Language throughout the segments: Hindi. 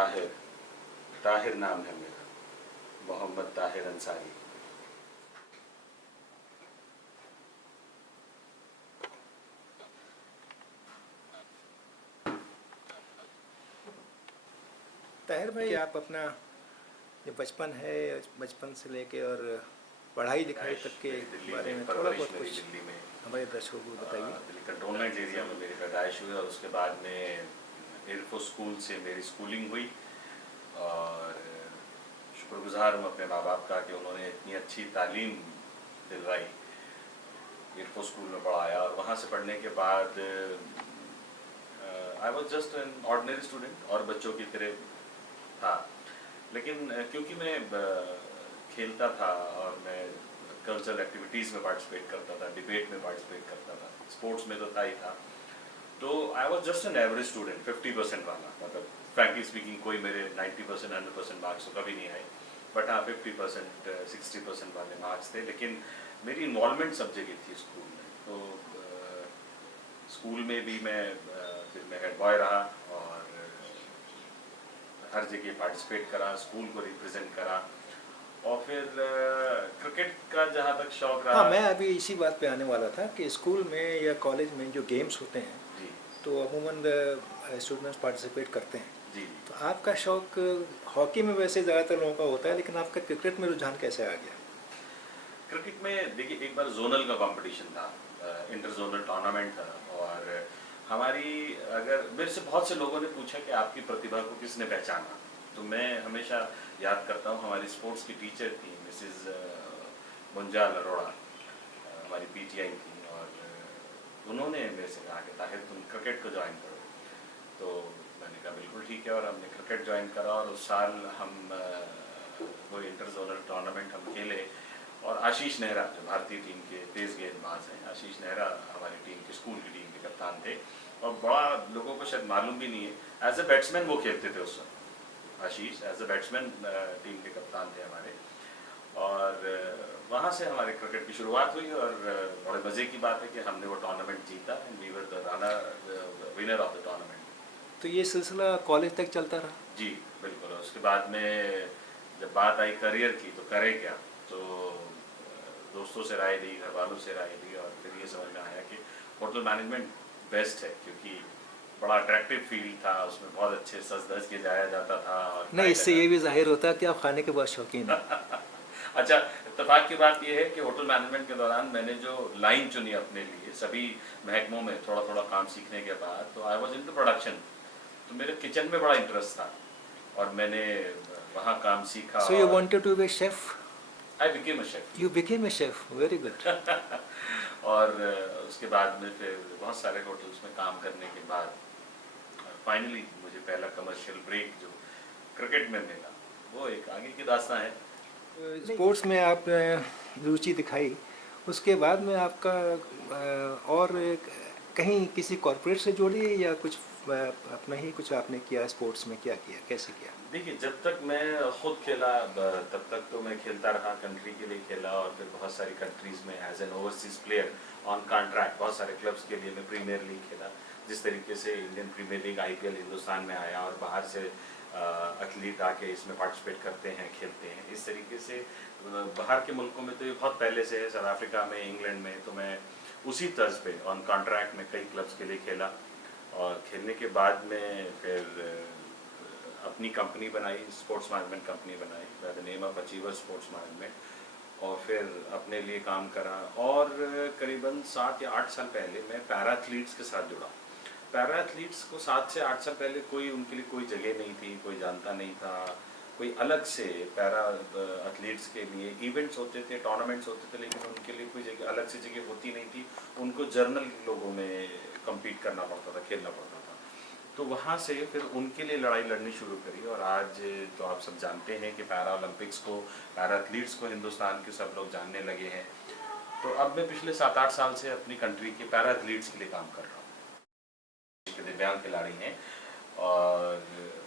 ताहिर, ताहिर नाम है मेरा, मोहम्मद ताहिर अंसारी। ताहिर भाई, आप अपना जो बचपन है, बचपन से लेके और पढ़ाई लिखाई तक के बारे में थोड़ा बहुत कुछ दिल्ली में हमारे दर्शकों को बताइए। दिल्ली कंटोनमेंट एरिया में मेरी पैदाइश हुई और उसके बाद में एयरफोर्स स्कूल से मेरी स्कूलिंग हुई। और शुक्रगुजार हूँ अपने माँ बाप का कि उन्होंने इतनी अच्छी तालीम दिलवाई। एयरफोर्स स्कूल में पढ़ाया और वहाँ से पढ़ने के बाद I was just an ordinary student और बच्चों की तरह था। लेकिन क्योंकि मैं खेलता था और मैं कल्चरल एक्टिविटीज़ में पार्टिसिपेट करता था, डिबेट में पार्टिसिपेट करता था, स्पोर्ट्स में तो था ही था, तो I was just an average student, 50% वाला। मतलब फ्रैंकली स्पीकिंग कोई मेरे 90% 100% मार्क्स तो कभी नहीं आए, बट हाँ 50% 60% वाले मार्क्स थे। लेकिन मेरी इन्वॉल्वमेंट सब जगह थी स्कूल में। तो स्कूल में भी मैं फिर मैं हेड बॉय रहा और हर जगह पार्टिसिपेट करा, स्कूल को रिप्रेजेंट करा। और फिर क्रिकेट का जहाँ तक शौक रहा। हाँ, मैं अभी इसी बात पे आने वाला था कि स्कूल में या कॉलेज में जो गेम्स होते हैं जी, तो अमूमन स्टूडेंट्स पार्टिसिपेट करते हैं। जी, तो आपका शौक हॉकी में वैसे ज़्यादातर लोगों का होता है, लेकिन आपका क्रिकेट में रुझान कैसे आ गया? क्रिकेट में देखिए, एक बार जोनल का कंपटीशन था, इंटर जोनल टूर्नामेंट था। और हमारी, अगर मेरे से बहुत से लोगों ने पूछा कि आपकी प्रतिभा को किसने पहचाना, तो मैं हमेशा याद करता हूँ हमारी स्पोर्ट्स की टीचर थी मिसिज मुंजाल अरोड़ा, हमारी पीटीआई थी। और उन्होंने मेरे से कहा कि ताहिर तुम क्रिकेट को ज्वाइन करो। तो मैंने कहा बिल्कुल ठीक है, और हमने क्रिकेट ज्वाइन करा। और उस साल हम वो इंटर जोनल टूर्नामेंट हम खेले। और आशीष नेहरा जो भारतीय टीम के तेज गेंदबाज हैं, आशीष नेहरा हमारी टीम के, स्कूल की टीम के कप्तान थे। और बड़ा लोगों को शायद मालूम भी नहीं है, एज ए बैट्समैन वो खेलते थे उस समय। आशीष एज ए बैट्समैन टीम के कप्तान थे हमारे। और वहाँ से हमारे क्रिकेट की शुरुआत हुई। और बड़े मज़े की बात है कि हमने वो टूर्नामेंट जीता and we were the winner of the tournament. तो ये सिलसिला कॉलेज तक चलता रहा? जी बिल्कुल। उसके बाद में जब बात आई करियर की, तो करे क्या, तो दोस्तों से राय ली, घर वालों से राय ली, और फिर ये समझ में आया कि होटल मैनेजमेंट बेस्ट है, क्योंकि बड़ा अट्रैक्टिव फील्ड था, उसमें बहुत अच्छे सज धज के जाया जाता था। और नहीं, इससे ये भी जाहिर होता है कि आप खाने के बहुत शौकीन हैं। अच्छा, इत्तेफाक की बात यह है कि होटल मैनेजमेंट के दौरान मैंने जो लाइन चुनी अपने लिए, सभी महकमों में थोड़ा थोड़ा काम सीखने के बाद, तो I was into production. तो मेरे किचन में बड़ा इंटरेस्ट था और मैंने वहाँ काम सीखा। So you wanted to be a chef? I became a chef. You became a chef. Very good. और उसके बाद में फिर बहुत सारे होटल्स में काम करने के बाद फाइनली मुझे पहला कमर्शियल ब्रेक जो क्रिकेट में मिला, वो एक आगे की दास्तां है। स्पोर्ट्स में आप रुचि दिखाई, उसके बाद में आपका और कहीं किसी कॉर्पोरेट से जोड़ी या कुछ अपना ही कुछ आपने किया स्पोर्ट्स में? क्या किया, कैसे किया? देखिए, जब तक मैं खुद खेला तब तक तो मैं खेलता रहा, कंट्री के लिए खेला। और फिर बहुत सारी कंट्रीज़ में as an overseas player on contract बहुत सारे क्लब्स के लिए मैं प्रीमियर लीग खेला। जिस तरीके से Indian Premier League IPL Hindustan में आया और बाहर से एथलीट आके इसमें पार्टिसिपेट करते हैं, खेलते हैं, इस तरीके से बाहर के मुल्कों में तो ये बहुत पहले से है। साउथ अफ्रीका में, इंग्लैंड में, तो मैं उसी तर्ज पे ऑन कॉन्ट्रैक्ट में कई क्लब्स के लिए खेला। और खेलने के बाद में फिर अपनी कंपनी बनाई, स्पोर्ट्स मैनेजमेंट कंपनी बनाई by the name of achiever sports management. और फिर अपने लिए काम करा। और करीबन 7 या 8 साल पहले मैं पैरा एथलीट्स के साथ जुड़ा। पैरा एथलीट्स को 7 से 8 साल पहले कोई, उनके लिए कोई जगह नहीं थी, कोई जानता नहीं था। कोई अलग से पैरा एथलीट्स के लिए इवेंट्स होते थे, टूर्नामेंट्स होते थे, लेकिन उनके लिए कोई जगह, अलग से जगह होती नहीं थी। उनको जर्नल लोगों में कम्पीट करना पड़ता था, खेलना पड़ता था। तो वहाँ से फिर उनके लिए लड़ाई लड़नी शुरू करी। और आज तो आप सब जानते हैं कि पैरा ओलंपिक्स को, पैरा एथलीट्स को हिंदुस्तान के सब लोग जानने लगे हैं। तो अब मैं पिछले 7-8 साल से अपनी कंट्री के पैरा एथलीट्स के लिए काम कर रहा हूँ, दिव्यांग खिलाड़ी हैं। और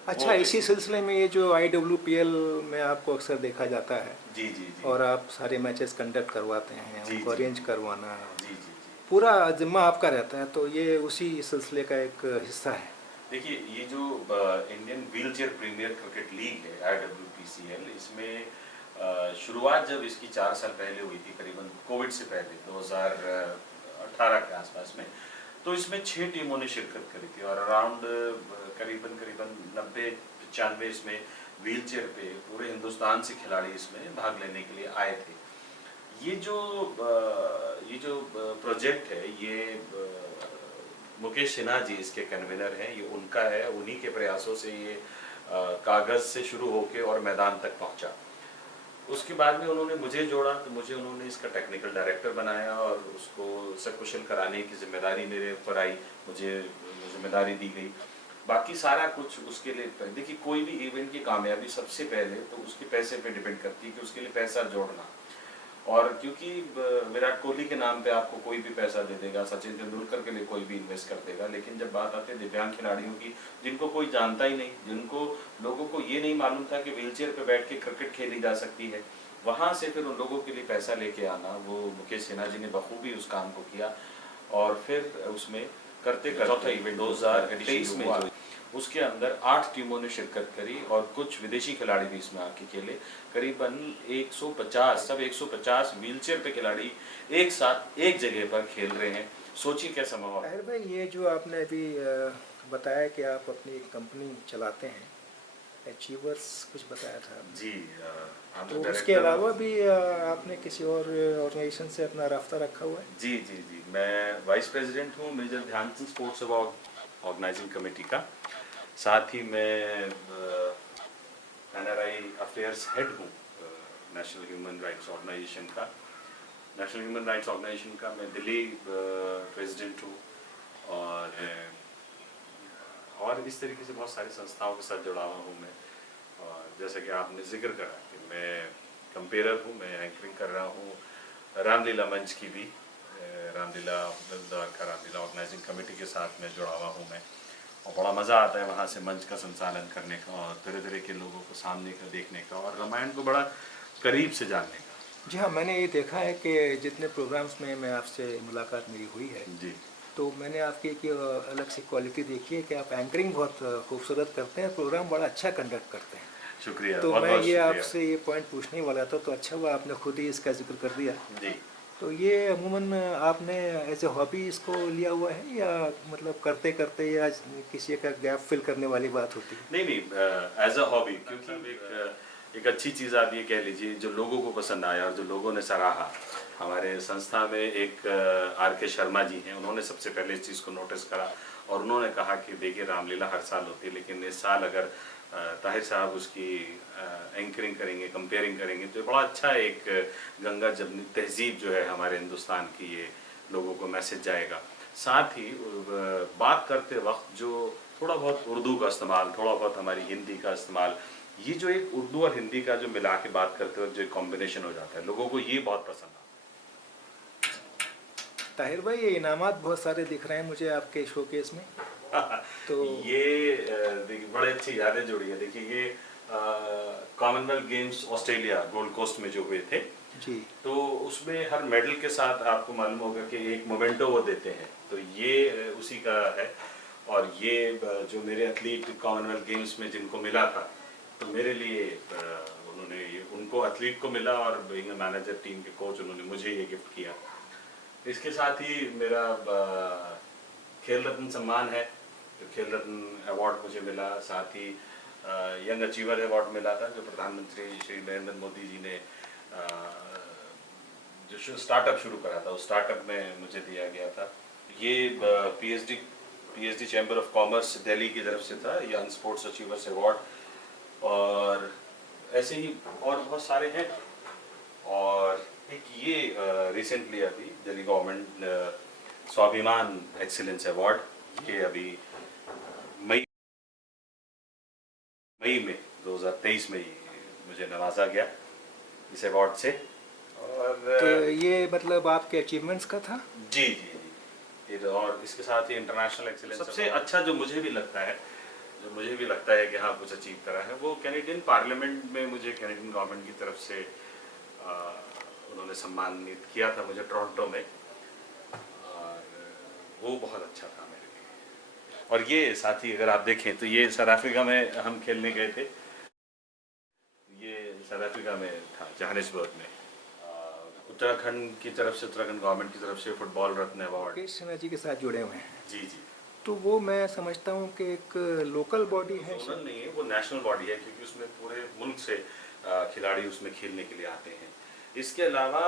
अच्छा, इसी सिलसिले में ये जो IWPL में आपको अक्सर देखा जाता है। जी जी जी। और आप सारे मैचेस कंडक्ट करवाते हैं, उनको अरेंज करवाना, जी जी जी, पूरा जिम्मा आपका रहता है, तो ये उसी सिलसिले का एक हिस्सा है। देखिए ये जो Indian wheel chair premier cricket league है IWPCL, इसमें शुरुआत जब इसकी 4 साल पहले हुई थी, करीबन कोविड से पहले 2018 के आसपास में, तो इसमें 6 टीमों ने शिरकत करी थी और अराउंड करीबन करीबन 90-95 इसमें व्हील चेयर पे पूरे हिंदुस्तान से खिलाड़ी इसमें भाग लेने के लिए आए थे। ये जो प्रोजेक्ट है, ये मुकेश सिन्हा जी इसके कन्वीनर हैं, ये उनका है, उन्हीं के प्रयासों से ये कागज से शुरू होके और मैदान तक पहुंचा। उसके बाद में उन्होंने मुझे जोड़ा, तो मुझे उन्होंने इसका टेक्निकल डायरेक्टर बनाया और उसको सकुशल कराने की जिम्मेदारी मेरे ऊपर आई, मुझे जिम्मेदारी दी गई। बाकी सारा कुछ उसके लिए, देखिए कोई भी इवेंट की कामयाबी सबसे पहले तो उसके पैसे पे डिपेंड करती है कि उसके लिए पैसा जोड़ना। और क्योंकि विराट कोहली के नाम पे आपको कोई भी पैसा दे देगा, सचिन तेंदुलकर के लिए कोई भी इन्वेस्ट कर देगा, लेकिन जब बात आती है दिव्यांग खिलाड़ियों की, जिनको कोई जानता ही नहीं, जिनको लोगों को ये नहीं मालूम था कि व्हीलचेयर पे बैठ के क्रिकेट खेली जा सकती है, वहाँ से फिर उन लोगों के लिए पैसा लेके आना, वो मुकेश सिन्हा जी ने बखूबी उस काम को किया। और फिर उसमें करते करते चौथा इवेंट 2023 में जो उसके अंदर 8 टीमों ने शिरकत करी और कुछ विदेशी खिलाड़ी भी इसमें आके खेले। करीबन 150 व्हीलचेयर पे खिलाड़ी एक साथ एक जगह पर खेल रहे हैं। सोचिए कैसा माहौल। ताहिर भाई, ये जो आपने अभी बताया कि आप अपनी एक कंपनी चलाते हैं, अचीवर्स कुछ बताया था आपने। जी, तो उसके अलावा भी आपने किसी और ऑर्गेनाइजेशन से अपना राब्ता रखा हुआ है? जी जी जी, मैं वाइस प्रेसिडेंट हूँ major Dhyan Chand sports award organising committee का। साथ ही मैं NRI अफेयर्स हेड हूँ नेशनल ह्यूमन राइट्स ऑर्गेनाइजेशन का। नेशनल ह्यूमन राइट्स ऑर्गेनाइजेशन का मैं दिल्ली प्रेसिडेंट हूँ और इस तरीके से बहुत सारी संस्थाओं के साथ जुड़ा हुआ हूँ मैं। और जैसा कि आपने जिक्र करा कि मैं कंपेयरर हूँ, मैं एंकरिंग कर रहा हूँ रामलीला मंच की भी, रामलीला ऑर्गेनाइजिंग कमेटी के साथ में जुड़ा हुआ हूँ मैं। और बड़ा मज़ा आता है वहाँ से मंच का संचालन करने का और तरह तरह के लोगों को सामने का देखने का और रामायण को बड़ा करीब से जानने का। जी हाँ, मैंने ये देखा है कि जितने प्रोग्राम्स में मैं आपसे मुलाकात मेरी हुई है, जी, तो मैंने आपकी एक अलग सी क्वालिटी देखी है कि आप एंकरिंग बहुत खूबसूरत करते हैं, प्रोग्राम बड़ा अच्छा कंडक्ट करते हैं। शुक्रिया, तो बहुत मैं बहुत ये शुक्रिया। आपसे ये पॉइंट पूछने वाला था, तो अच्छा हुआ आपने खुद ही इसका जिक्र कर दिया। जी, तो ये अमूमन आपने एज ए हॉबी इसको लिया हुआ है या मतलब करते करते या किसी का गैप फिल करने वाली बात होती है? नहीं नहीं, एज अ हॉबी, क्योंकि एक अच्छी चीज़ आप ये कह लीजिए जो लोगों को पसंद आया और जो लोगों ने सराहा। हमारे संस्था में एक RK शर्मा जी हैं, उन्होंने सबसे पहले इस चीज़ को नोटिस करा और उन्होंने कहा कि देखिए रामलीला हर साल होती है, लेकिन इस साल अगर ताहिर साहब उसकी एंकरिंग करेंगे, कंपेयरिंग करेंगे, तो बड़ा अच्छा एक गंगा जमनी तहजीब जो है हमारे हिंदुस्तान की, ये लोगों को मैसेज जाएगा। साथ ही बात करते वक्त जो थोड़ा बहुत उर्दू का इस्तेमाल, थोड़ा बहुत हमारी हिंदी का इस्तेमाल, ये जो एक उर्दू और हिंदी का जो मिला के बात करते वक्त जो कॉम्बिनेशन हो जाता है, लोगों को ये बहुत पसंद आता ताहिर भाई, ये इनामात बहुत सारे दिख रहे हैं मुझे आपके शोकेस में। है। तो ये देखिए बड़े अच्छी यादें जुड़ी है। देखिए ये Commonwealth Games Australia Gold Coast में जो हुए थे, जी, तो उसमें हर मेडल के साथ आपको मालूम होगा कि एक मोमेंटो वो देते हैं, तो ये उसी का है। और ये जो मेरे एथलीट कॉमनवेल्थ गेम्स में जिनको मिला था, तो मेरे लिए उन्होंने ये उनको एथलीट को मिला और बीइंग मैनेजर टीम के कोच उन्होंने मुझे ये गिफ्ट किया। इसके साथ ही मेरा खेल रत्न सम्मान है, जो खेल रत्न अवार्ड मुझे मिला। साथ ही यंग अचीवर अवार्ड मिला था जो प्रधानमंत्री श्री नरेंद्र मोदी जी ने जो स्टार्टअप शुरू करा था, उस स्टार्टअप में मुझे दिया गया था। ये PhD chamber of commerce Delhi की तरफ से था, यंग स्पोर्ट्स अचीवर्स अवार्ड। और ऐसे ही और बहुत सारे हैं। और एक ये रिसेंटली अभी दिल्ली गवर्नमेंट स्वाभिमान एक्सीलेंस अवार्ड, ये अभी मई में 2023 में मुझे नवाजा गया इस अवार्ड से। और तो ये मतलब आपके अचीवमेंट्स का था? जी जी जी, और इसके साथ ही इंटरनेशनल एक्सीलेंस सबसे अच्छा जो मुझे भी लगता है, कि हाँ कुछ अचीव करा है, वो कैनेडियन पार्लियामेंट में मुझे कैनेडियन गवर्नमेंट की तरफ से उन्होंने सम्मानित किया था मुझे टोरंटो में, और वो बहुत अच्छा था मेरे लिए। और ये साथी अगर आप देखें तो ये साउथ अफ्रीका में हम खेलने गए थे, ये साउथ अफ्रीका में था, जोहानिसबर्ग में। उत्तराखंड की तरफ से, उत्तराखंड गवर्नमेंट की तरफ से फुटबॉल रत्न अवार्ड। मुकेश सिन्हा जी के साथ जुड़े हुए हैं। जी जी। तो वो मैं समझता हूँ कि एक लोकल बॉडी है जोनल नहीं है, वो नेशनल बॉडी है, क्योंकि उसमें पूरे मुल्क से खिलाड़ी उसमें खेलने के लिए आते हैं। इसके अलावा